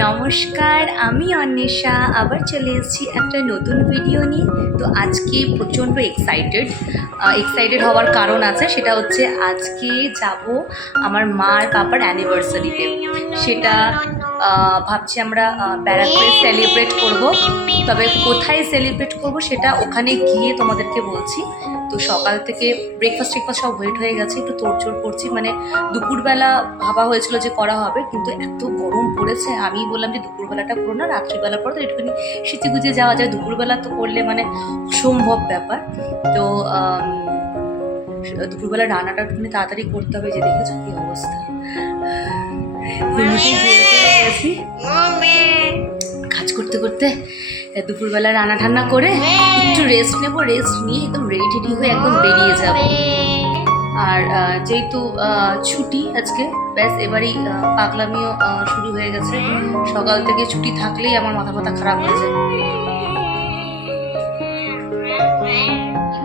নমস্কার, আমি অন্বেষা আবার চলে এসেছি একটা নতুন ভিডিও নিয়ে। তো আজকে প্রচণ্ড এক্সাইটেড হওয়ার কারণ আছে, সেটা হচ্ছে আজকে যাব আমার মা আর পাপার অ্যানিভার্সারিতে। সেটা ভাবছি আমরা ব্যারাকপুরে সেলিব্রেট করব। তবে কোথায় সেলিব্রেট করব সেটা ওখানে গিয়ে তোমাদেরকে বলছি। তো সকাল থেকে ব্রেকফাস্ট সব ওয়েট হয়ে গেছে, একটু তোড়জোড় করছি। মানে দুপুরবেলা ভাবা হয়েছিল যে করা হবে, কিন্তু এত গরম পড়েছে আমি বললাম যে দুপুরবেলাটা করো না, রাত্রিবেলার পর তো একটুখানি শীতে গুজে যাওয়া যায়। দুপুরবেলা তো করলে মানে অসম্ভব ব্যাপার। তো দুপুরবেলা রান্নাটা একটুখানি তাড়াতাড়ি করতে হবে। যে দেখেছো কি অবস্থা, গেছি কাজ করতে করতে। দুপুরবেলা রান্না ঠান্না করে একটু রেস্ট নেবো, রেস্ট নিয়ে একদম রেডি টেডি হয়ে একদম বেরিয়ে যাব। আর যেহেতু ছুটি আজকে, ব্যাস এবারই পাগলামিও শুরু হয়ে গেছে। সকাল থেকে ছুটি থাকলেই আমার মাথা খারাপ হয়ে যায়।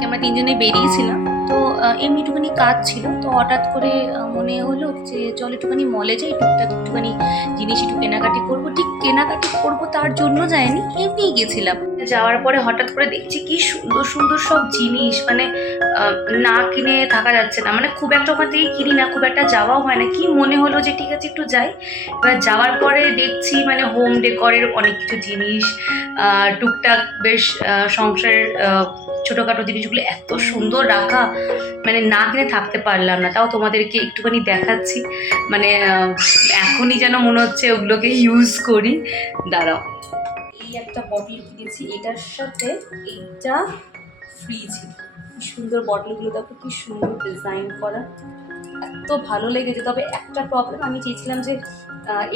আমরা তিনজনে বেরিয়েছিলাম, তো এমনি একটুখানি কাজ ছিল, তো হঠাৎ করে মনে হলো যে চল একটুখানি মলে যাই, টুকটাক একটুখানি জিনিস একটু কেনাকাটি করবো। ঠিক কেনাকাটি করবো তার জন্য যাইনি, এমনি গেছিলাম। যাওয়ার পরে হঠাৎ করে দেখছি কি সুন্দর সুন্দর সব জিনিস, মানে না কিনে থাকা যাচ্ছে না। মানে খুব একটা ওখান থেকে কিনি না, খুব একটা যাওয়াও হয় না। কি মনে হলো যে ঠিক আছে একটু যাই। এবার যাওয়ার পরে দেখছি মানে হোম ডেকরের অনেক কিছু জিনিস, টুকটাক বেশ সংসারের ছোটোখাটো জিনিসগুলো এত সুন্দর রাখা, মানে না কিনে থাকতে পারলাম না। তাও তোমাদেরকে একটুখানি দেখাচ্ছি, মানে এখনই যেন মনে হচ্ছে ওগুলোকে ইউজ করি। দাঁড়াও, এই একটা বটল কিনেছি, এটার সাথে এইটা ফ্রি ছিল। কি সুন্দর বটলগুলো, দেখো কি সুন্দর ডিজাইন করা, এত ভালো লেগেছে। তবে একটা প্রবলেম, আমি চেয়েছিলাম যে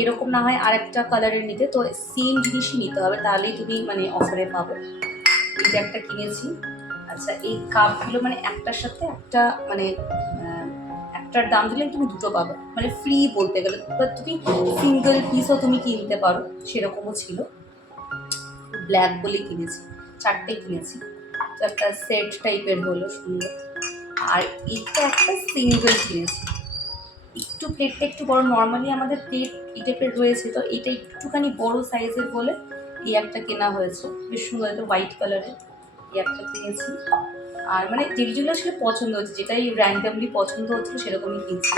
এরকম না হয় আর একটা কালারের নিতে, তো সেম জিনিসই নিতে হবে, তাহলেই তুমি মানে অফারে পাবে। এটা একটা কিনেছি। আচ্ছা, এই কাপগুলো মানে একটার সাথে একটা, মানে একটার দাম দিলে তুমি দুটো পাবে, মানে ফ্রি বলতে গেলে। তুমি সিঙ্গেল পিসও তুমি কিনতে পারো, সেরকমও ছিল। ব্ল্যাক বলে কিনেছি, 4টে কিনেছি। তো একটা সেট টাইপের হলো সুন্দর। আর এটা একটা সিঙ্গেল কিনেছি, একটু প্লেটটা একটু বড়। নর্মালি আমাদের প্লেট এই টাইপের রয়েছে, তো এটা একটুখানি বড় সাইজের বলে এই একটা কেনা হয়েছে। বেশ সুন্দর, একটা হোয়াইট কালারের এই একটা কিনেছি। আর মানে যেগুলো আসলে পছন্দ হচ্ছে, যেটাই র্যান্ডামলি পছন্দ হচ্ছিল সেরকমই কিনছি।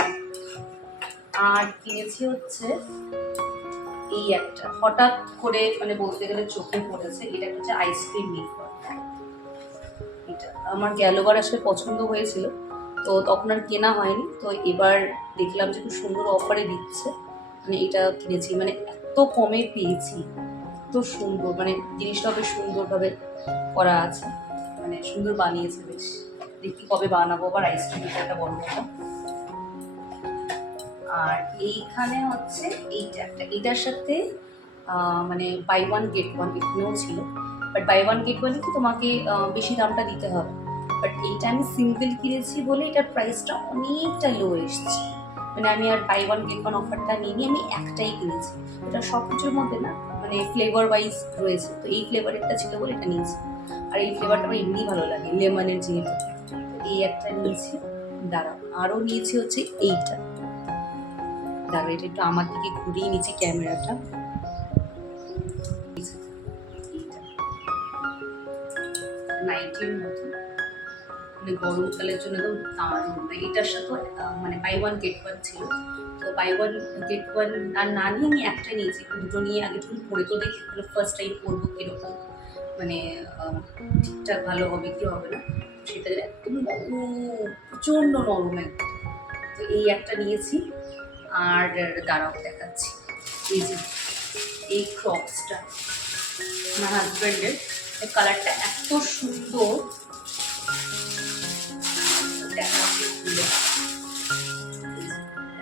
আর কিনেছি হচ্ছে এই একটা, হঠাৎ করে মানে বলতে গেলে চোখে পড়েছে। এটা হচ্ছে আইসক্রিম মেকার। এটা আমার গেলবার আসলে পছন্দ হয়েছিল, তো তখন আর কেনা হয়নি। তো এবার দেখলাম যে খুব সুন্দর অফারে দিচ্ছে, মানে এটা কিনেছি। মানে এত কমে পেয়েছি, এত সুন্দর, মানে জিনিসটা বেশ সুন্দরভাবে করা আছে, মানে সুন্দর বানিয়েছে বেশ। দেখি কবে বানাবো আবার আইসক্রিম, একটা বড় কথা। আর এইখানে হচ্ছে এইটা একটা, এটার সাথে মানে বাই ওয়ান গেট ওয়ান এখানেও ছিল। বাট বাই ওয়ান গেট ওয়ানে কি তোমাকে বেশি দামটা দিতে হবে। বাট এইটা আমি সিঙ্গেল কিনেছি বলে এটার প্রাইসটা অনেকটা লো এসছে। মানে আমি আর বাই ওয়ান গেট ওয়ান অফারটা নিইনি, আমি একটাই কিনেছি। এটা সব কিছুর মধ্যে না, মানে ফ্লেভার ওয়াইজ রয়েছে, তো এই ফ্লেভারেরটা ছিল বলে এটা নিয়েছি। আর এই ফ্লেভারটা আমার এমনি ভালো লাগে, লেমনের যেহেতু। এই একটা নিয়েছি। দাঁড়াও, আরও নিয়েছি হচ্ছে এইটা। দাঁড়াও, এটা একটু আমার দিকে ঘুরিয়ে নিচ্ছি ক্যামেরাটা। নাইটের মতো, মানে গরমকালের জন্য একদম দারুণ। এটার সাথে মানে বাই ওয়ান গেট ওয়ান ছিল, তো বাই ওয়ান গেট ওয়ান আর না নিয়ে আমি একটা নিয়েছি। দুটো নিয়ে আগে তুমি পরে তো দেখি, ফার্স্ট টাইম পরবো কীরকম, মানে ঠিকঠাক ভালো হবে কি হবে না, সেটা একদম নরম, প্রচণ্ড নরম একদম। তো এই একটা নিয়েছি। আর দাঁড়াও দেখাচ্ছি, এই যে এই ক্রক্সটা আমার হাজব্যান্ডের, কালারটা এত সুন্দর, দেখাচ্ছি খুলে।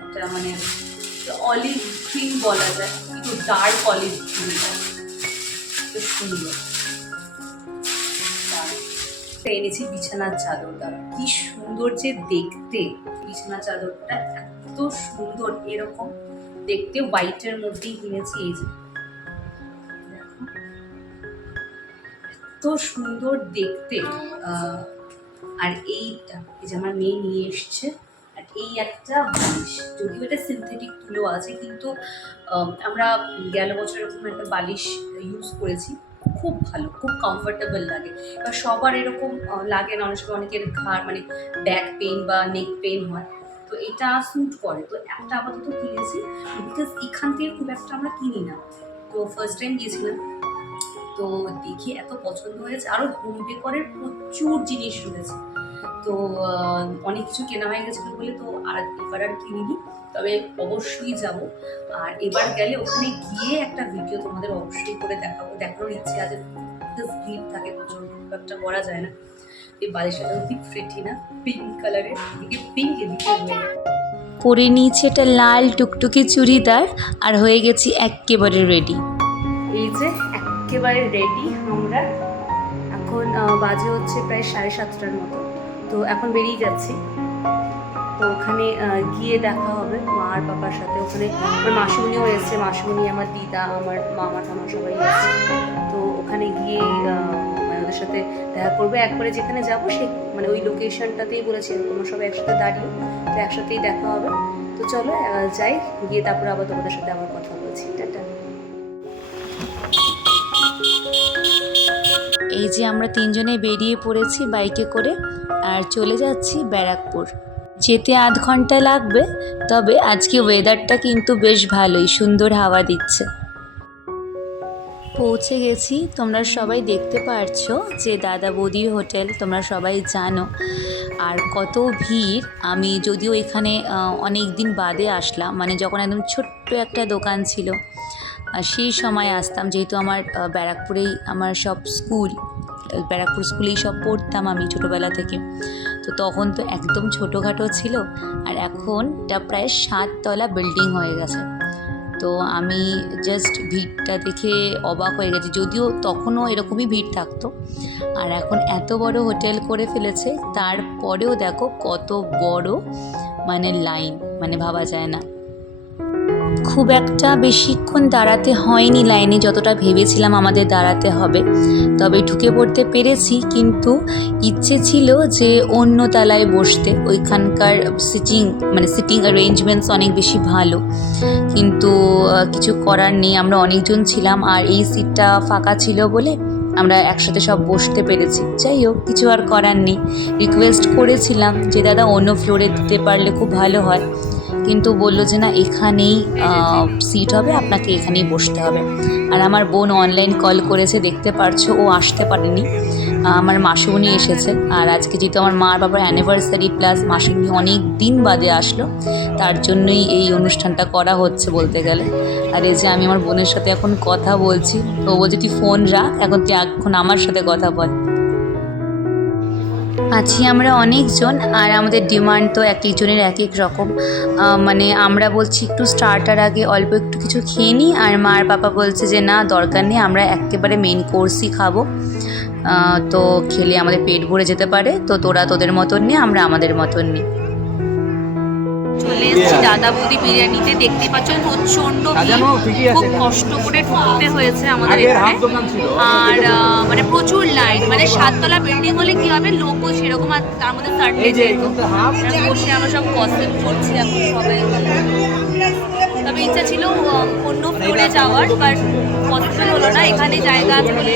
একটা মানে অলিভ গ্রিন বলা যায়, একটু ডার্ক অলিভ গ্রিন, খুব সুন্দর। এনেছি বিছানার চাদর। দ্বারা কি সুন্দর যে দেখতে, বিছানার চাদরটা এত সুন্দর, এরকম দেখতে হোয়াইটের মধ্যেই কিনেছি। এই যে এত সুন্দর দেখতে। আর এইটা, এই যে আমার মেয়ে নিয়ে এসছে, আর এই একটা বালিশ, যদিও এটা সিনথেটিক তুলো আছে, কিন্তু আমরা গেল বছর এরকম একটা বালিশ ইউজ করেছি, খুব ভালো, খুব কমফোর্টেবল লাগে। এবার সবার এরকম লাগে না, অনেক সময় অনেকের ঘাড় মানে ব্যাক পেইন বা নেক পেইন হয়, তো এটা স্যুট করে। তো একটা আপাতত কিনেছি, বিকজ এখান থেকে খুব একটা আমরা কিনি না, তো ফার্স্ট টাইম গিয়েছিলাম, তো দেখি এত পছন্দ হয়েছে। আরও হোম ডেকরের প্রচুর জিনিস রয়েছে, তো অনেক কিছু কেনা হয়ে গেছিলো বলে তো এবার আর কিনিনি, তবে অবশ্যই যাব। আর এবার গেলে ওখানে গিয়ে একটা ভিডিও তোমাদের অবশ্যই করে দেখানোর ইচ্ছে আছে, ভিড় থাকে প্রচুর, খুব একটা করা যায় না। এই বালিশটা ঠিক ফ্রেটি না, পিঙ্ক কালারের, এদিকে পিঙ্ক এদিকে পরে নিয়েছি একটা লাল টুকটুকি চুড়িদার, আর হয়ে গেছি একেবারে রেডি। এই যে একেবারে রেডি আমরা, এখন বাজে হচ্ছে প্রায় 7:30টার মতো, তো এখন বেরিয়ে যাচ্ছি। তো ওখানে গিয়ে দেখা হবে মা আর পাপার সাথে, ওখানে আমার মাসুমনিও এসছে, মাসুমনি, আমার দিদা, আমার মামা টামা সবাই এসছে, তো ওখানে গিয়ে মানে ওদের সাথে দেখা করবো। একবারে যেখানে যাবো সে মানে ওই লোকেশনটাতেই বলেছি তোমরা সবাই একসাথে দাঁড়িয়ে, তো একসাথেই দেখা হবে। তো চলো যাই, গিয়ে তারপরে আবার তোমাদের সাথে আবার কথা বলছি। টাটা। এই যে আমরা তিনজনে বেরিয়ে পড়েছি বাইকে করে, আর চলে যাচ্ছি ব্যারাকপুর। যেতে আধ ঘন্টা লাগবে, তবে আজকে ওয়েদারটা কিন্তু বেশ ভালোই, সুন্দর হাওয়া দিচ্ছে। পৌঁছে গেছি, তোমরা সবাই দেখতে পারছো যে দাদা বৌদির হোটেল, তোমরা সবাই জানো। আর কত ভিড়! আমি যদিও এখানে অনেক দিন বাদে আসলাম, মানে যখন একদম ছোট্ট একটা দোকান ছিল সেই সময় আসতাম, যেহেতু আমার ব্যারাকপুরেই আমার সব স্কুল, ব্যারাকপুর স্কুলেই সব পড়তাম আমি ছোটোবেলা থেকে, তো তখন তো একদম ছোটোখাটো ছিল, আর এখন এটা প্রায় 7 তলা বিল্ডিং হয়ে গেছে। তো আমি জাস্ট ভিড়টা দেখে অবাক হয়ে গেছি, যদিও তখনও এরকমই ভিড় থাকতো, আর এখন এত বড় হোটেল করে ফেলেছে, তারপরেও দেখো কত বড় মানে লাইন, মানে ভাবা যায় না। খুব একটা বেশিক্ষণ দাঁড়াতে হয়নি লাইনে, যতটা ভেবেছিলাম আমাদের দাঁড়াতে হবে, তবে ঢুকে পড়তে পেরেছি। কিন্তু ইচ্ছে ছিল যে অন্য তলায় বসতে, ওইখানকার সিটিং অ্যারেঞ্জমেন্টস অনেক বেশি ভালো, কিন্তু কিছু করার নেই, আমরা অনেকজন ছিলাম আর এই সিটটা ফাঁকা ছিল বলে আমরা একসাথে সব বসতে পেরেছি। যাই হোক, কিছু আর করার নেই। রিকোয়েস্ট করেছিলাম যে দাদা অন্য ফ্লোরে দিতে পারলে খুব ভালো হয়, কিন্তু বললো যে না, এখানেই সিট হবে, আপনাকে এখানেই বসতে হবে। আর আমার বোন অনলাইন কল করেছে, দেখতে পারছো, ও আসতে পারেনি, আমার মাসুমনি এসেছে। আর আজকে যেহেতু আমার মার বাবার অ্যানিভার্সারি, প্লাস মাসুমনি অনেক দিন বাদে আসলো, তার জন্যই এই অনুষ্ঠানটা করা হচ্ছে বলতে গেলে। আর এই যে আমি আমার বোনের সাথে এখন কথা বলছি, ও বলছে তুই ফোন রাখ, এখন আমার সাথে কথা বল। আছি আমরা অনেকজন, আর আমাদের ডিমান্ড তো এক একজনের এক এক রকম। মানে আমরা বলছি একটু স্টার্টার আগে অল্প একটু কিছু খেয়ে নিই, আর মা আর পাপা বলছে যে না, দরকার নেই, আমরা একেবারে মেন কোর্সই খাবো, তো খেলে আমাদের পেট ভরে যেতে পারে, তো তোরা তোদের মতন নে, আমরা আমাদের মতন নিই। চলে এসেছি দাদা বৌদি বিরিয়ানিতে, দেখতে পাচ্ছ প্রচন্ড খুব কষ্ট করে ঢুকতে হয়েছে আমাদের এখানে, আর মানে প্রচুর লাইন, মানে 7 তলা বিল্ডিং হলে কি হবে, লোকও সেরকম, আর তার মধ্যে সানডে যেহেতু বসে আমরা সব গসিপ করছি এখন সবাই। তবে ইচ্ছা ছিল অন্য ফ্লোরে যাওয়ার, বাট পসিবল হলো না, এখানে জায়গা আছে বলে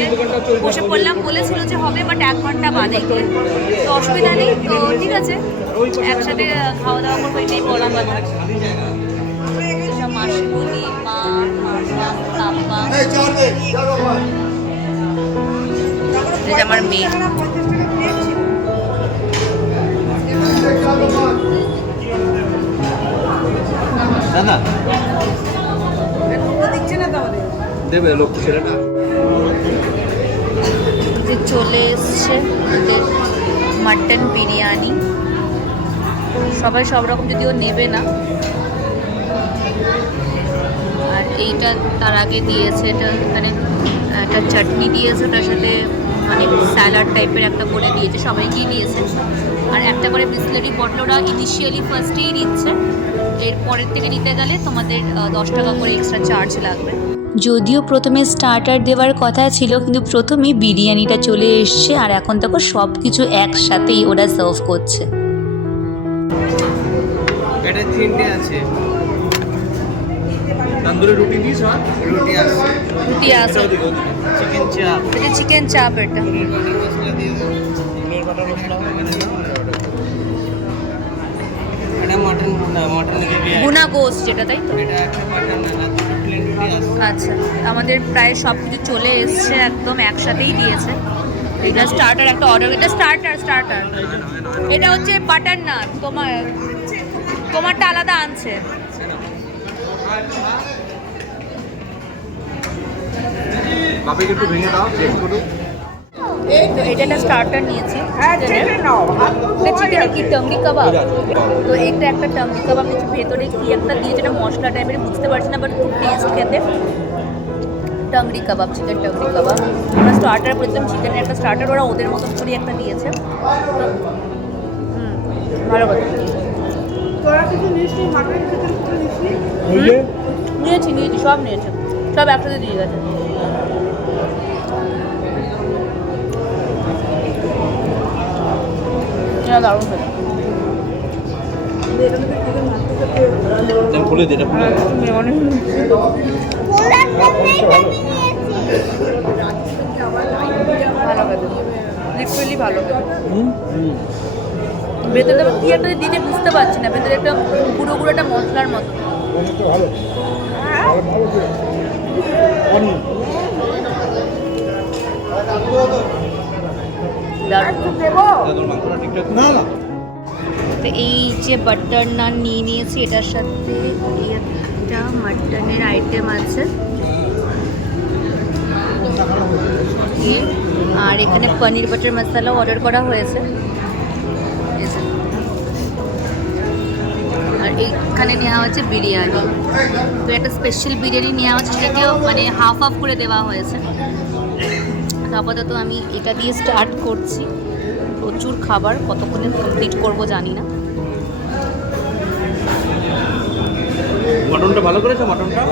বসে পড়লাম, বলেছিল যে হবে, বাট 1 ঘন্টা বাদে গিয়ে, তো অসুবিধা নেই, তো ঠিক আছে একসাথে খাওয়া দাওয়া করবো, এটাই বলা কথা। মাসিমণি, মা, পাপা, আমার মেয়ে। দেবে লোক ছেলেটা চলে এসছে ওদের মাটন বিরিয়ানি, সবাই সব রকম যদিও নেবে না, আর এইটা তার আগে দিয়েছে, এটা এখানে একটা চাটনি দিয়েছে, তার সাথে মানে স্যালাড টাইপের একটা করে দিয়েছে, সবাইকেই দিয়েছে, আর একটা করে বিসলেরি বটল ওরা ইনিশিয়ালি ফার্স্টেই দিচ্ছে, এর পরের থেকে নিতে গেলে তোমাদের 10 টাকা করে এক্সট্রা চার্জ লাগবে। যদিও প্রথমে স্টার্টার দেওয়ার কথা ছিল, কিন্তু প্রথমেই বিরিয়ানিটা চলে এসছে, আর এখন দেখো সব কিছু একসাথেই ওরা সার্ভ করছে। তিনটে আছে। তন্দুরি রুটি দিস, হ্যাঁ রুটি আছে, রুটি আছে, চিকেন চাপ, এটা চিকেন চাপ, এটা পনির বাটার মশলা দিয়ে দাও, পনির বাটার মশলা, এটা মটন গ্রেভি, গুনা গোস্ট যেটা, তাই তো? এটা একটা মটন না, দুটো প্লেন রুটি আছে। আচ্ছা, আমাদের প্রায় সব কিছু চলে এসছে, একদম একসাথেই দিয়েছে। এটা স্টার্টার একটা অর্ডার, এটা স্টার্টার এটা হচ্ছে বাটার নান, তোমারটা আলাদা আনছে। বাপিকে একটু ভেঙে দাও, টেস্ট করুন। তো এটা একটা স্টার্টার নিয়েছি, চিকেনের কি টাংরি কাবাব, তো এটা একটা টাংরি কাবাব নিয়েছি, ভেতরে কি একটা দিয়ে যেটা মশলা টাইপের, বুঝতে পারছি না, বাট খুব টেস্ট খেতে। টাংরি কাবাব, চিকেন টাংরি কাবাব। আমরা স্টার্টার বলছিলাম, চিকেনের একটা স্টার্টার ওরা ওদের মতন করে একটা দিয়েছে। ভালো কথা। নিয়েছি সব নিয়েছে, সব একসাথে দিয়ে গেছে। দারুণ খেতে। খুলে দে, এটা খুলে দে। ভালো খেতে, লিটারেলি ভালো খেতে। ভেতরে কি একটা দিতে বুঝতে পারছি না, ভেতরে একটা গুঁড়ো একটা মশলার মতো। না না, তো এই যে বাটার নান নিয়ে নিয়েছি, এটার সাথে এই একটা মাটনের আইটেম আছে, আর এখানে পনির বাটার মশলা অর্ডার করা হয়েছে। আর এইখানে নেওয়া হচ্ছে বিরিয়ানি, তো একটা স্পেশাল বিরিয়ানি নেওয়া হচ্ছে, সেটাকেও মানে হাফ করে দেওয়া হয়েছে। তো আপাতত আমি এটা দিয়ে স্টার্ট করছি, প্রচুর খাবার, কতক্ষণে কমপ্লিট করব জানি না। মটনটা ভালো করেছো, মটনটা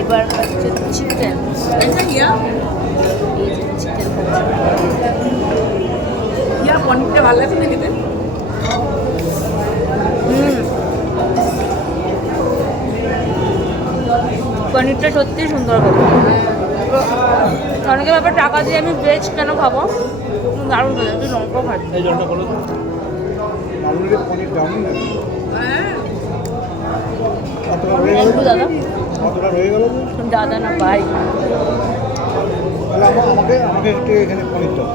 এবার হচ্ছে চিকেন, পনিরটা ভালো লাগছে না খেতে? পনিরটা সত্যি সুন্দর খেতে। অনেকে ব্যাপার টাকা দিয়ে আমি ভেজ কেন খাবো, দারুণ খেতে, তুই লঙ্কাও খাচ্ছি। এই জলটা বলো তো। পনির দামি না একটু দাদা, কতটা রয়ে গেল? দাদা না ভাই, তাহলে আমাকে একটু এখানে পনির দাও।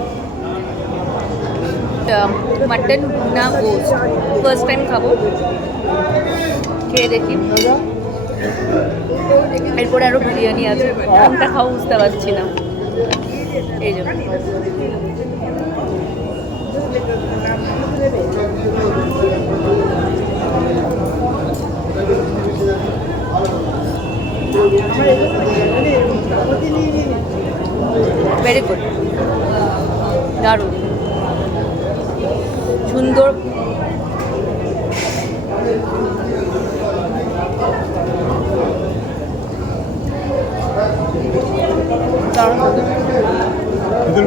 মাটন ভুনা গোস্ট ফার্স্ট টাইম খাবো, খেয়ে দেখি। এরপরে আরও বিরিয়ানি আছে, কোনটা খাবো বুঝতে পারছি না, এই জন্য। ভেরি গুড, দারুণ সুন্দর।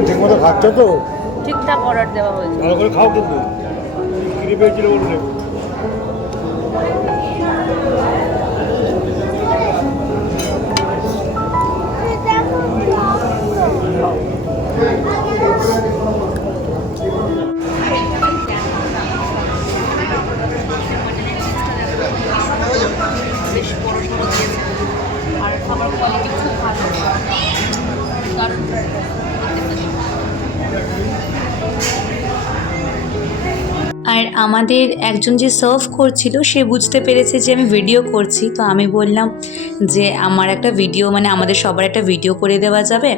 ঠিক মতো খাচ্ছ তো? ঠিকঠাক অর্ডার দেওয়া হয়েছে। ভালো করে খাও, কিন্তু খিদে পেয়েছিল বললে। বেশ বড় সড়ো দিয়েছে, আর খাবার কোয়ালিটি খুব ভালো, দারুণ আর আমাদের একজন যে সার্ভ করছিল সে বুঝতে পেরেছে যে আমি ভিডিও করছি, তো আমি বললাম যে আমার একটা ভিডিও মানে আমাদের সবার একটা ভিডিও করে দেওয়া যাবে,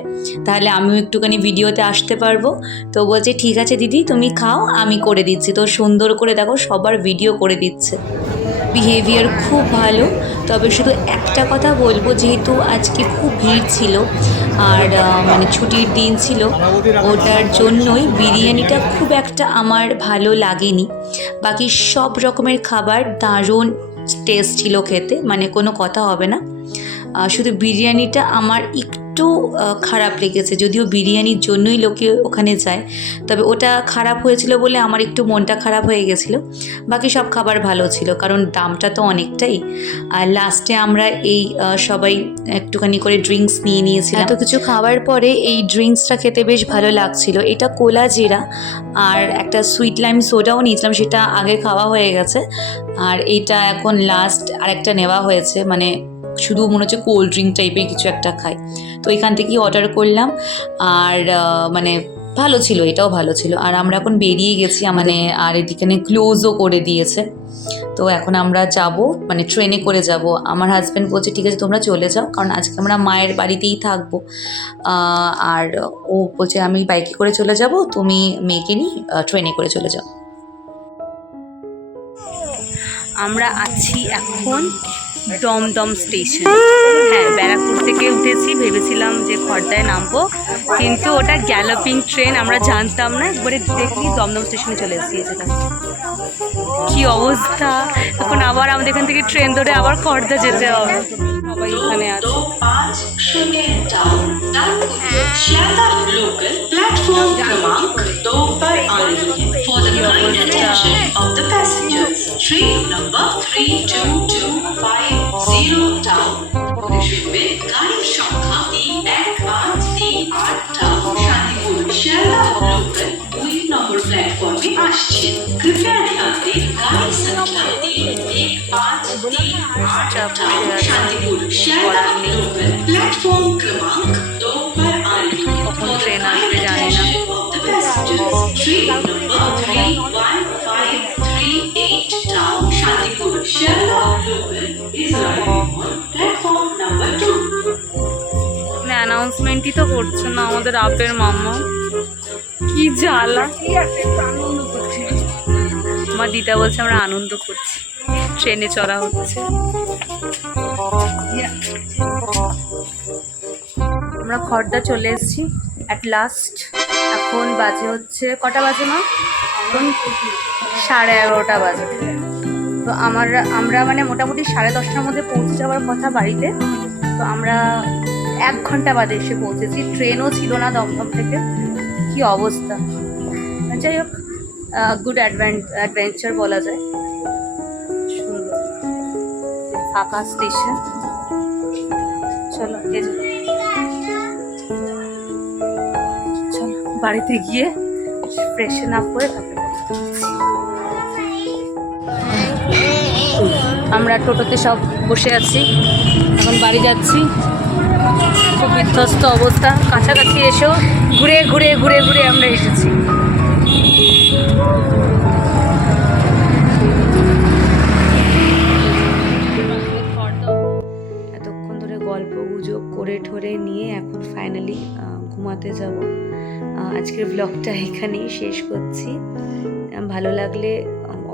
তাহলে আমিও একটুখানি ভিডিওতে আসতে পারবো। তো বলছে ঠিক আছে দিদি তুমি খাও, আমি করে দিচ্ছি। তো সুন্দর করে দেখো সবার ভিডিও করে দিচ্ছে। বিহেভিয়ার খুব ভালো। তবে শুধু একটা কথা বলবো, যেহেতু আজকে খুব ভিড় ছিল আর মানে ছুটির দিন ছিল, ওটার জন্যই বিরিয়ানিটা খুব একটা আমার ভালো লাগেনি। বাকি সব রকমের খাবার দারুণ টেস্ট ছিল খেতে, মানে কোনো কথা হবে না। শুধু বিরিয়ানিটা আমার একটু খারাপ লেগেছে, যদিও বিরিয়ানির জন্যই লোকে ওখানে যায়, তবে ওটা খারাপ হয়েছিল বলে আমার একটু মনটা খারাপ হয়ে গেছিলো। বাকি সব খাবার ভালো ছিল, কারণ দামটা তো অনেকটাই। আর লাস্টে আমরা এই সবাই একটুখানি করে ড্রিঙ্কস নিয়ে নিয়েছিলাম। এত কিছু খাওয়ার পরে এই ড্রিঙ্কসটা খেতে বেশ ভালো লাগছিল। এটা কোলা জিরা আর একটা সুইট লাইম সোডাও নিয়েছিলাম, সেটা আগে খাওয়া হয়ে গেছে। আর এইটা এখন লাস্ট আরেকটা নেওয়া হয়েছে, মানে শুধু মনে হচ্ছে কোল্ড ড্রিঙ্ক টাইপের কিছু একটা খাই। তো এখান থেকেই অর্ডার করলাম। আর মানে ভালো ছিল, এটাও ভালো ছিল। আর আমরা এখন বেরিয়ে গেছি, মানে আর এদিকে ক্লোজও করে দিয়েছে। তো এখন আমরা যাব, মানে ট্রেনে করে যাব। আমার হাজব্যান্ড বলছে ঠিক আছে তোমরা চলে যাও, কারণ আজকে আমরা মায়ের বাড়িতেই থাকবো। আর ও বলছে আমি বাইকে করে চলে যাব, তুমি মেয়েকে নিয়ে ট্রেনে করে চলে যাও। আমরা আছি এখন দমদম স্টেশন। হ্যাঁ, ব্যারাকপুর থেকে উঠেছি, ভেবেছিলাম যে খড়দায় নামবো, কিন্তু ওটা গ্যালোপিং ট্রেন, আমরা জানতাম না। একবারে দেখি দমদম স্টেশনে চলে এসেছি। কি অবস্থা! এখন আবার আমাদের এখান থেকে ট্রেন ধরে আবার খড়দা যেতে হবে। সবাই এখানে আছে। Train number 32250 down. Rishwe গাড়ির সংখ্যা 31538 down. শান্তিপুর শিয়ালদহ লোকাল 2 নম্বর প্ল্যাটফর্মে আসছে। कृपया ध्यान दें गाड़ी संख्या 31538 down. Shantipur Sealdah local platform क्रमांक 2 पर आ रही है। कौन ट्रेन आते जाने ना। Train number 31538 down. Shantipur Sealdah local is arriving on platform number 2. অ্যানাউন্সমেন্টই তো করছে না আমাদের আপের মাম্মা, কি জ্বালা। আনন্দ করছি। আমার দিদা বলছে আমরা আনন্দ করছি, ট্রেনে চড়া হচ্ছে। আমরা খড়দা চলে এসেছি অ্যাট লাস্ট। এখন বাজে হচ্ছে কটা বাজে মা? এখন 11:30 বাজে। তো আমরা মানে মোটামুটি 10:30টার মধ্যে পৌঁছে যাওয়ার কথা বাড়িতে। তো আমরা 1 ঘন্টা বাদে এসে পৌঁছেছি, ট্রেনও ছিল না দমদম থেকে। কি অবস্থা! যাই হোক, গুড অ্যাডভেঞ্চার বলা যায়। সুন্দর ফাঁকা স্টেশন। চলো চলো বাড়িতে গিয়ে ফ্রেশন আপ করে তারপরে আমরা টোটোতে সব বসে আছি, এখন বাড়ি যাচ্ছি। খুব বিধ্বস্ত অবস্থা, কাছাকাছি এসেও ঘুরে ঘুরে ঘুরে ঘুরে আমরা এসেছি। এতক্ষণ ধরে গল্প গুজব করে ঠোরে নিয়ে এখন ফাইনালি ঘুমাতে যাব। আজকের ব্লগটা এখানেই শেষ করছি। ভালো লাগলে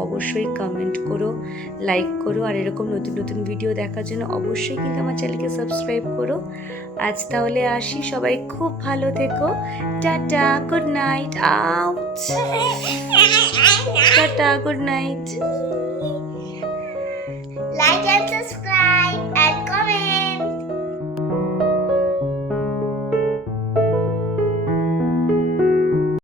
অবশ্যই কমেন্ট করো, লাইক করো, আর এরকম নতুন নতুন ভিডিও দেখার জন্য অবশ্যই কিন্তু আমার চ্যানেলকে সাবস্ক্রাইব করো। আজ তাহলে আসি, সবাই খুব ভালো থেকো। Tata, good night, out. Tata, good night. Like and subscribe.